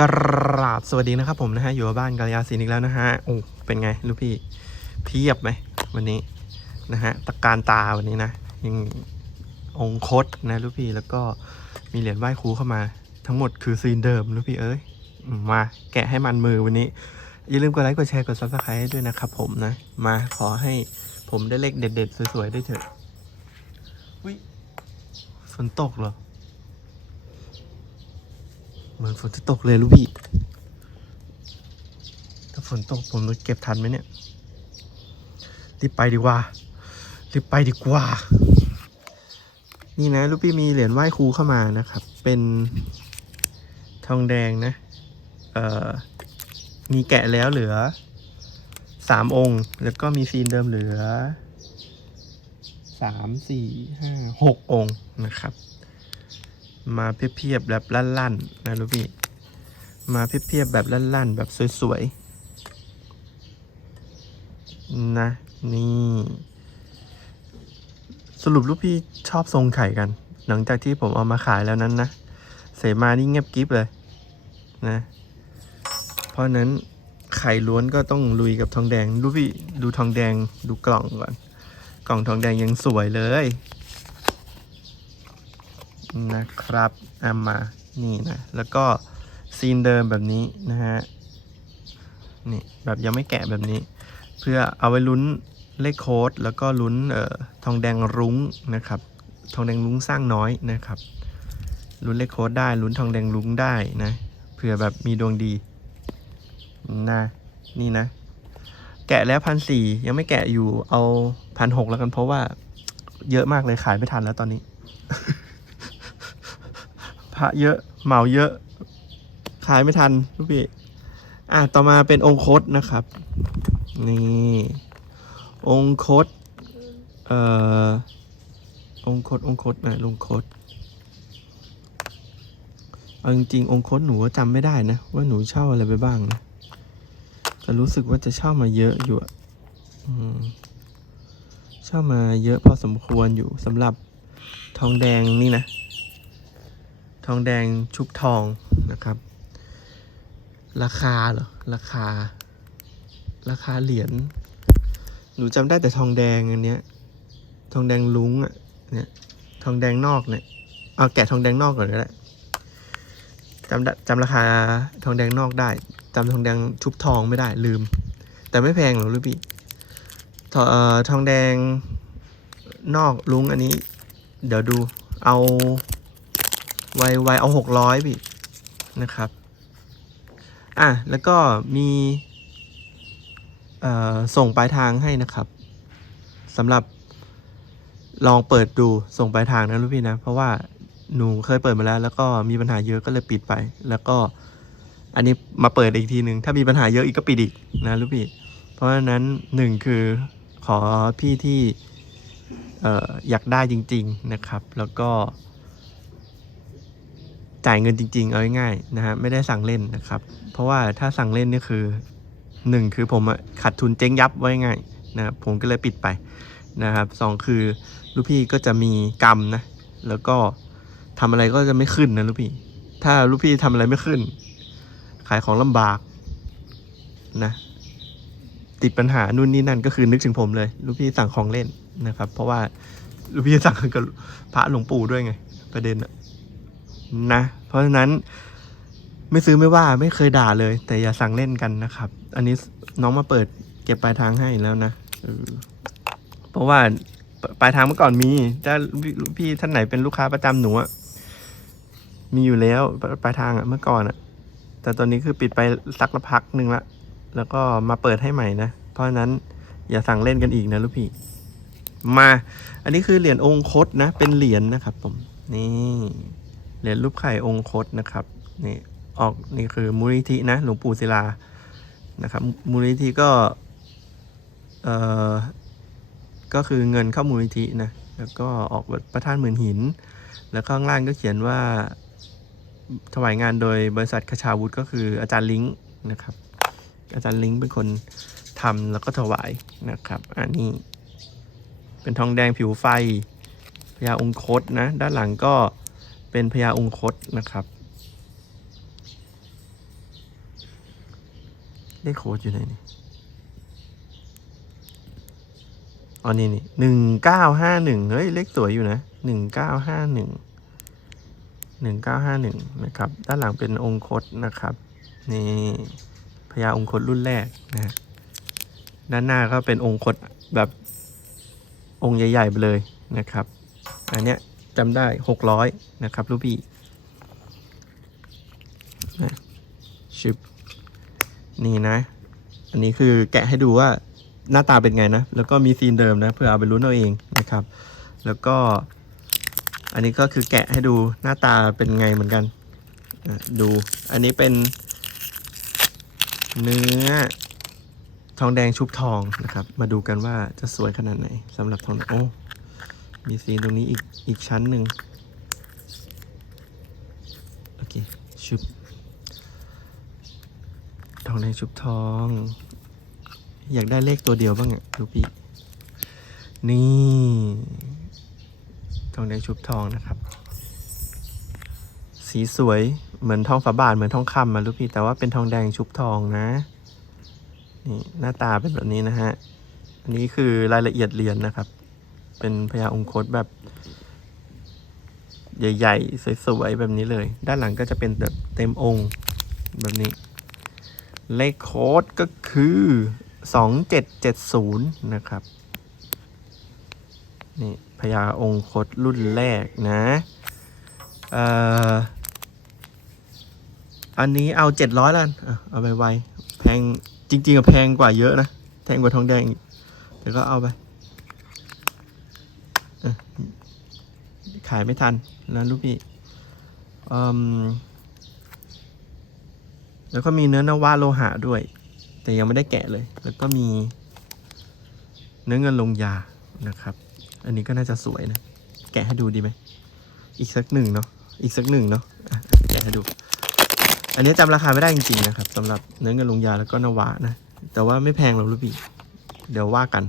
กราบสวัสดีนะครับผมนะฮะ อยู่บ้านกาลยาศิลป์อีกแล้วนะฮะโอ้เป็นไงลูกพี่เพียบไหมวันนี้นะฮะตะการตาวันนี้นะยังองคตนะลูกพี่แล้วก็มีเหรียญไหว้ครูเข้ามา ทั้งหมดคือซีนเดิมลูกพี่เอ้ยมาแกะให้มันมือวันนี้ อย่าลืมกดไลค์กดแชร์กดซับสไครต์ให้ด้วยนะครับผมนะ มาขอให้ผมได้เลขเด็ดๆ สวยๆได้วยเถอะวิฝนตกเหรอ เหมือนฝนจะตกเลยลูกพี่ ถ้าฝนตกผมจะเก็บทันไหมเนี่ย รีบไปดีกว่า รีบไปดีกว่า นี่นะลูกพี่มีเหรียญไหว้ครูเข้ามานะครับ เป็นทองแดงนะ เอ่อ มีแกะแล้วเหลือสามองค์ แล้วก็มีซีนเดิมเหลือสามสี่ห้าหกองค์นะครับ มาเพียบๆแบบลั่นๆนะลูกพี่ มาเพียบๆแบบลั่นๆแบบสวยๆ นะ นี่ สรุปลูกพี่ชอบทรงไข่กัน หลังจากที่ผมเอามาขายแล้วนั้นนะ เสมานี่เงียบกิฟเลยนะ เพราะฉะนั้นไข่ล้วนก็ต้องลุยกับทองแดง ดูพี่ดูทองแดงดูกล่องก่อน กล่องทองแดงยังสวยเลย นะครับเอามานี่นะ แล้วก็ซีนเดิมแบบนี้นะฮะ นี่แบบยังไม่แกะแบบนี้ เพื่อเอาไว้ลุ้นเลขโค้ดแล้วก็ลุ้นเอ่อทองแดงรุ้งนะครับ ทองแดงรุ้งสร้างน้อยนะครับ ลุ้นเลขโค้ดได้ลุ้นทองแดงรุ้งได้นะเผื่อแบบมีดวงดีนะนี่นะ แกะแล้วพันสี่ยังไม่แกะอยู่เอาพันหกแล้วกันเพราะว่าเยอะมากเลยขายไม่ทันแล้วตอนนี้ ระเยอะเหมาเยอะ ขายไม่ทันลูกพี่ อะต่อมาเป็นองคตนะครับ นี่องคตเอ่อองคตองคตนะลุงคตเอาจริงๆองคตหนูก็จำไม่ได้นะ ว่าหนูเช่าอะไรไปบ้างนะแต่รู้สึกว่าจะเช่ามาเยอะอยู่อืมเช่ามาเยอะพอสมควรอยู่สำหรับทองแดงนี่นะ ทองแดงชุบทองนะครับ ราคาเหรอ ราคา ราคาเหรียญ หนูจำได้แต่ทองแดงอันเนี้ย ทองแดงลุ้งอะ เนี่ย ทองแดงนอกเนี่ย เอาแกะทองแดงนอกก่อนก็ได้จำจำราคาทองแดงนอกได้ จำทองแดงชุบทองไม่ได้ลืม แต่ไม่แพงหรอกลูกพี่ทออทองแดงนอกลุงอันนี้ เดี๋ยวดูเอา ไวไวเอาหกร้อยพี่นะครับ อะ แล้วก็มีส่งปลายทางให้นะครับสำหรับลองเปิดดูส่งปลายทางนะลูกพี่นะ เพราะว่าหนูเคยเปิดมาแล้ว แล้วก็มีปัญหาเยอะก็เลยปิดไป แล้วก็อันนี้มาเปิดอีกทีหนึ่งถ้ามีปัญหาเยอะอีกก็ปิดอีกนะลูกพี่ เพราะฉะนั้นหนึ่งคือขอพี่ที่อออยากได้จริง ๆนะครับ แล้วก็ จ่ายเงินจริง ๆ เอาง่ายๆนะฮะไม่ได้สั่งเล่นนะครับ เพราะว่าถ้าสั่งเล่นนี่คือหนึ่งคือผมขาดทุนเจ๊งยับไว้ง่ายนะผมก็เลยปิดไปนะครับสองคือลูกพี่ก็จะมีกรรมนะแล้วก็ทำอะไรก็จะไม่ขึ้นนะลูกพี่ ถ้าลูกพี่ทำอะไรไม่ขึ้น ขายของลำบากนะติดปัญหานู่นนี่นั่นก็คือนึกถึงผมเลย ลูกพี่สั่งของเล่นนะครับ เพราะว่าลูกพี่สั่งกับพระหลวงปู่ด้วยไง ประเด็นอะ นะ เพราะฉะนั้นไม่ซื้อไม่ว่าไม่เคยด่าเลย แต่อย่าสั่งเล่นกันนะครับ อันนี้น้องมาเปิดเก็บปลายทางให้แล้วนะเพราะว่าปลายทางเมื่อก่อนมีถ้าพี่พี่ท่านไหนเป็นลูกค้าประจำหนูอะมีอยู่แล้วปลายทางอะเมื่อก่อนอะแต่ตอนนี้คือปิดไปสักละพักหนึ่งละแล้วก็มาเปิดให้ใหม่นะ เพราะฉะนั้นอย่าสั่งเล่นกันอีกนะลูกพี่ มา อันนี้คือเหรียญองค์คตนะ เป็นเหรียญนะครับผม นี่ เหรียญรูปไข่องคตนะครับนี่ออกนี่คือมูลนิธินะหลวงปู่ศิลานะครับมูลนิธิก็เอ่อก็คือเงินเข้ามูลนิธินะแล้วก็ออกประธานหมื่นหิน แล้วข้างล่างก็เขียนว่าถวายงานโดยบริษัทคชาวุฒิก็คืออาจารย์ลิงก์นะครับอาจารย์ลิงก์เป็นคนทำแล้วก็ถวายนะครับ อันนี้เป็นทองแดงผิวไฟพญาองคตนะ ด้านหลังก็ เป็นพญาองคตนะครับ เลขโคดอยู่ไหนนี่อ๋อนี่นี่หนึ่งเก้าห้าหนึ่งเฮ้ย เลขสวยอยู่นะหนึ่งเก้าห้าหนึ่งหนึ่งเก้าห้าหนึ่งนะครับ ด้านหลังเป็นองค์คดนะครับ นี่พญาองค์คดรุ่นแรกนะฮะด้านหน้าก็เป็นองค์คดแบบองค์ใหญ่ๆไปเลยนะครับ อันเนี้ย จำได้หกร้อยนะครับลูกพี่นะชิปนี่นะ อันนี้คือแกะให้ดูว่าหน้าตาเป็นไงนะ แล้วก็มีซีนเดิมนะ เพื่อเอาไปลุ้นเอาเองนะครับ แล้วก็ อันนี้ก็คือแกะให้ดูหน้าตาเป็นไงเหมือนกัน ดู อันนี้เป็น เนื้อทองแดงชุบทองนะครับ มาดูกันว่าจะสวยขนาดไหนสำหรับทองโอ้ มีซีนตรงนี้อีกอีกชั้นหนึ่งโอเคชุบทองแดงชุบทอง อยากได้เลขตัวเดียวบ้างอะลูกพี่นี่ ทองแดงชุบทองนะครับ สีสวยเหมือนทองฝาบาทเหมือนทองคำมาลูกพี่ แต่ว่าเป็นทองแดงชุบทองนะนี่หน้าตาเป็นแบบนี้นะฮะ อันนี้คือรายละเอียดเหรียญนะครับ เป็นพญาองคตแบบ ใหญ่ๆ สวยๆ แบบนี้เลย ด้านหลังก็จะเป็นแบบเต็มองค์แบบนี้ เลขโค้ดก็คือ 2770 นะครับ นี่พญาองคตรุ่นแรกนะอันนี้เอา 700ล้านอะเอาไปไวแพงจริงๆอะแพงกว่าเยอะนะ แพงกว่าทองแดงอีกแต่ก็เอาไป ขายไม่ทันนะลูกพี่แล้วก็มีเนื้อนวาโลหะด้วย แต่ยังไม่ได้แกะเลย แล้วก็มีเนื้อเงินลงยานะครับ อันนี้ก็น่าจะสวยนะ แกะให้ดูดีไหม อีกสักหนึ่งเนาะ อีกสักหนึ่งเนาะแกะให้ดู อันนี้จำราคาไม่ได้จริงๆนะครับสำหรับเนื้อเงินลงยาแล้วก็นวานะ แต่ว่าไม่แพงหรอกลูกพี่ เดี๋ยวว่ากัน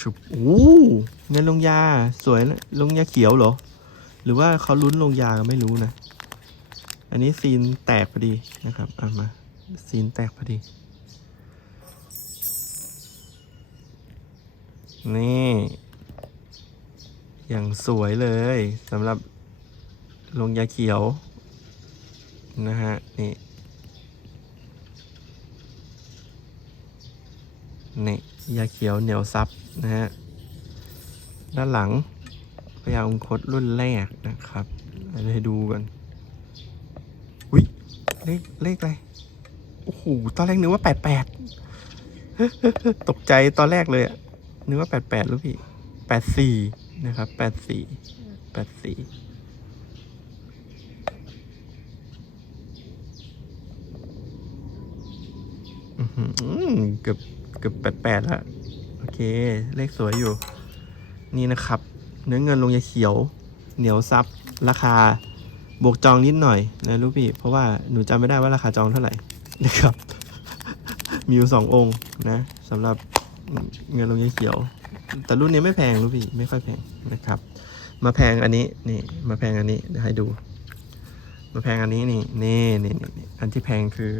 ชุบโอ้เงินลงยาสวยนะลงยาเขียวเหรอ หรือว่าเขาลุ้นลงยาก็ไม่รู้นะ อันนี้ซีนแตกพอดีนะครับเอามาซีนแตกพอดี นี่ อย่างสวยเลยสำหรับลงยาเขียว นะฮะ นี่ นี่ ยาเขียวเหนียวซับนะฮะ ด้านหลังพญาองคตรุ่นแรกนะครับเอาให้ดูกันอุ้ยเลขเลขอะไร โอ้โห ตอนแรกนึกว่าแปดแปดตกใจตอนแรกเลยอะนึกว่าแปดแปดรู้พี่แปดสี่นะครับแปดสี่แปดสี่อื้อหือเกือบ เกือบแปดแปดละโอเค เลขสวยอยู่ นี่นะครับ เนื้อเงินลงยาเขียว เหนียวซับ ราคาบวกจองนิดหน่อยนะลูกพี่ เพราะว่าหนูจำไม่ได้ว่าราคาจองเท่าไหร่นะครับ มีอยู่สององค์นะสำหรับเงินลงยาเขียว แต่รุ่นนี้ไม่แพงลูกพี่ ไม่ค่อยแพงนะครับ มาแพงอันนี้นี่ มาแพงอันนี้เดี๋ยวให้ดู มาแพงอันนี้นี่นี่นี่นี่นี่อันที่แพงคือ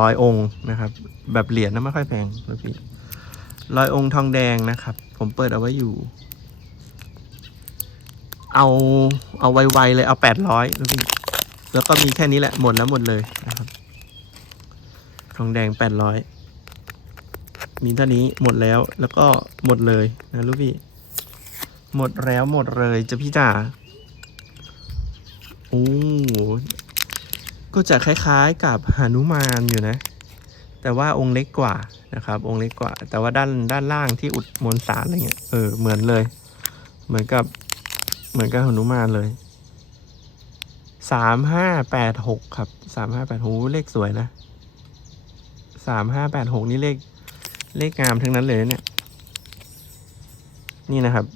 ร้อยองค์นะครับ แบบเหรียญนะไม่ค่อยแพงลูกพี่ร้อยองค์ทองแดงนะครับ ผมเปิดเอาไว้อยู่ เอาเอาไวๆเลยเอาแปดร้อยลูกพี่แล้วก็มีแค่นี้แหละหมดแล้วหมดเลยนะครับ ทองแดงแปดร้อยมีเท่านี้หมดแล้วแล้วก็หมดเลยนะลูกพี่ หมดแล้วหมดเลยจะพี่จ๋าโอ้ ก็จะคล้ายๆกับหานุมานอยู่นะ แต่ว่าองค์เล็กกว่านะครับ องค์เล็กกว่า แต่ว่าด้านด้านล่างที่อุดมนสารอะไรเงี้ยเออเหมือนเลย เหมือนกับเหมือนกับหนุมานเลยสามห้าแปดหกครับสามห้าแปดหกเลขสวยนะสามห้าแปดหกนี่เลขเลขงามทั้งนั้นเลยเนี่ย นี่นะครับ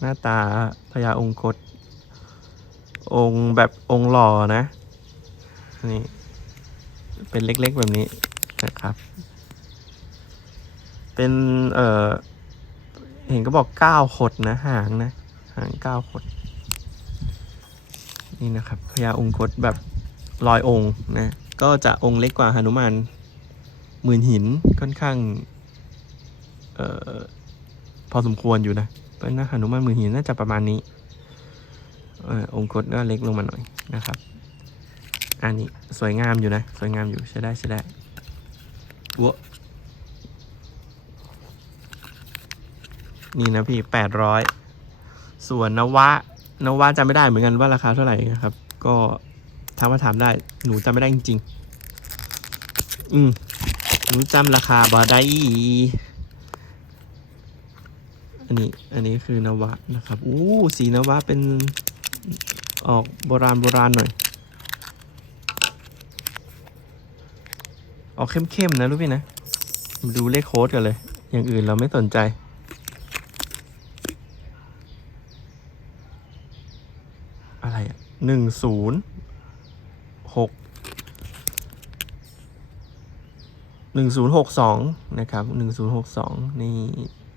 หน้าตาพญาองคต องค์แบบองค์หล่อนะ นี่ เป็นเล็กๆแบบนี้นะครับ เป็นเอ่อเห็นก็บอกเก้าขดนะหางนะหางเก้าขด นี่นะครับพญาองคตแบบลอยองค์นะก็จะองค์เล็กกว่าหนุมานหมื่นหินค่อนข้างเอ่อพอสมควรอยู่นะเพราะนะหนุมานหมื่นหินน่าจะประมาณนี้เออองค์กดก็เล็กลงมาหน่อยนะครับ อันนี้สวยงามอยู่นะ สวยงามอยู่ใช้ได้ใช้ได้วะนี่นะพี่แปดร้อยส่วนนวะนวะจำไม่ได้เหมือนกันว่าราคาเท่าไหร่นะครับ ก็ถามว่าถามได้ หนูจำไม่ได้จริงๆ อืมหนูจำราคาบ่ได้อันนี้ อันนี้คือนวะนะครับ อู้ สีนวะเป็นออกโบราณโบราณหน่อย ออกเข้มๆนะลูกพี่นะ ดูเลขโค้ดกันเลย อย่างอื่นเราไม่สนใจอะไรอะหนึ่งศูนย์หกหนึ่งศูนย์หกสองนะครับหนึ่งศูนย์หกสองนี่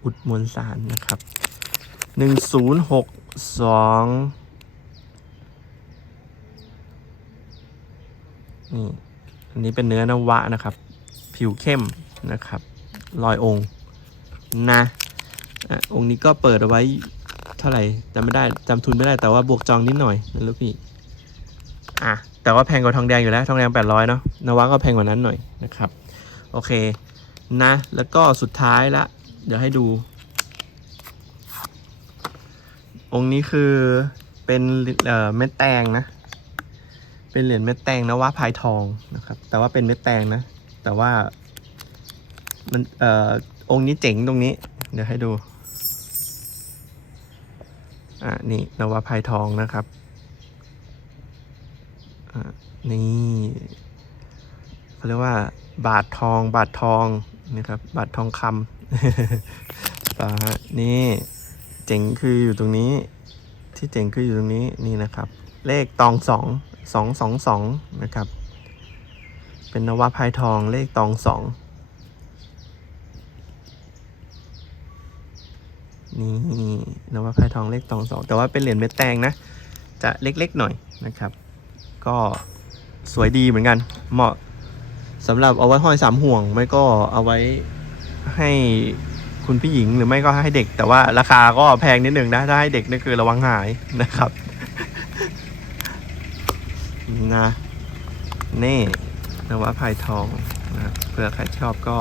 อุดมวลสารนะครับหนึ่งศูนย์หกสองนี่ อันนี้เป็นเนื้อนวะนะครับ ผิวเข้มนะครับรอยองค์นะองค์นี้ก็เปิดเอาไว้เท่าไหร่จำไม่ได้จำทุนไม่ได้แต่ว่าบวกจองนิดหน่อยนะลูกพี่อะแต่ว่าแพงกว่าทองแดงอยู่แล้ว ทองแดง 800 เนาะนวะก็แพงกว่านั้นหน่อยนะครับ โอเคนะแล้วก็สุดท้ายละ เดี๋ยวให้ดู องค์นี้คือเป็นเอ่อเม็ดแตงนะ เป็นเหรียญเม็ดแตงนะว่าพายทองนะครับ แต่ว่าเป็นเม็ดแตงนะ แต่ว่ามันเอ่อองค์นี้เจ๋งตรงนี้ เดี๋ยวให้ดู อ่านี่นวพายทองนะครับ อ่านี่เขาเรียกว่า บาททองบาททองนะครับ บาททองคำปาฮะนี่เจ๋งคืออยู่ตรงนี้ ที่เจ๋งคืออยู่ตรงนี้นี่นะครับ เลขตองสอง สองสองสองนะครับ เป็นนวพายทองเลขตองสองนี่นวพายทองเลขตองสองแต่ว่าเป็นเหรียญเม็ดแตงนะ จะเล็กๆหน่อยนะครับ ก็สวยดีเหมือนกัน เหมาะสำหรับเอาไว้ห้อยสามห่วง ไม่ก็เอาไว้ให้คุณผู้หญิงหรือไม่ก็ให้เด็ก แต่ว่าราคาก็แพงนิดนึงนะ ถ้าให้เด็กนี่คือระวังหายนะครับ นะนี่นวพายทองนะครับเผื่อใครชอบก็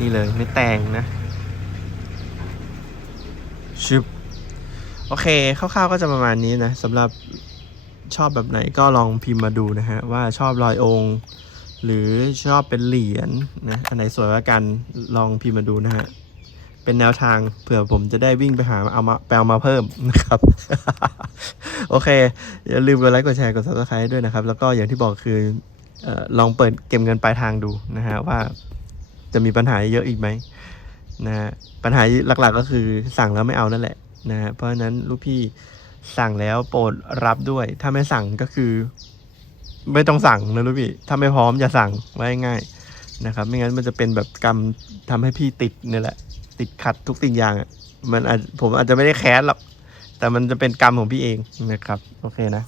นี่เลยไม่แต่งนะชึบโอเคคร่าวๆก็จะประมาณนี้นะสำหรับชอบแบบไหนก็ลองพิมพ์มาดูนะฮะ ว่าชอบรอยองค์ หรือชอบเป็นเหรียญนะอันไหนสวยกว่ากันลองพิมพ์มาดูนะฮะ เป็นแนวทางเผื่อผมจะได้วิ่งไปหาเอามาไปเอามาเพิ่มนะครับ โอเค อย่าลืมกดไลค์กดแชร์กด subscribe ด้วยนะครับ แล้วก็อย่างที่บอกคืออลองเปิดเก็บเงินปลายทางดูนะฮะว่าจะมีปัญหาเยอะอีกไหมนะฮะปัญหาหลักๆก็คือสั่งแล้วไม่เอานั่นแหละนะฮะเพราะฉะนั้นลูกพี่สั่งแล้วโปรดรับด้วย ถ้าไม่สั่งก็คือ ไม่ต้องสั่งนะลูกพี่ถ้าไม่พร้อมอย่าสั่งไว้ง่ายนะครับ ไม่งั้นมันจะเป็นแบบกรรมทำให้พี่ติดนี่แหละ ติดขัดทุกสิ่งอย่างมันอาจผมอาจจะไม่ได้แค้นหรอก แต่มันจะเป็นกรรมของพี่เองนะครับ โอเคนะ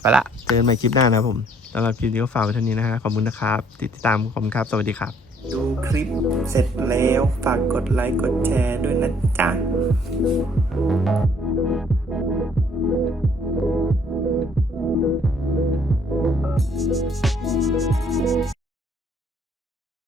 ไปละเจอกันใหม่คลิปหน้านะผมสำหรับคลิปนี้ก็ฝากไว้เท่านี้นะฮะขอบคุณนะครับ ติดตามขอบคุณครับ สวัสดีครับ ดูคลิปเสร็จแล้วฝากกดไลค์กดแชร์ด้วยนะจ๊ะ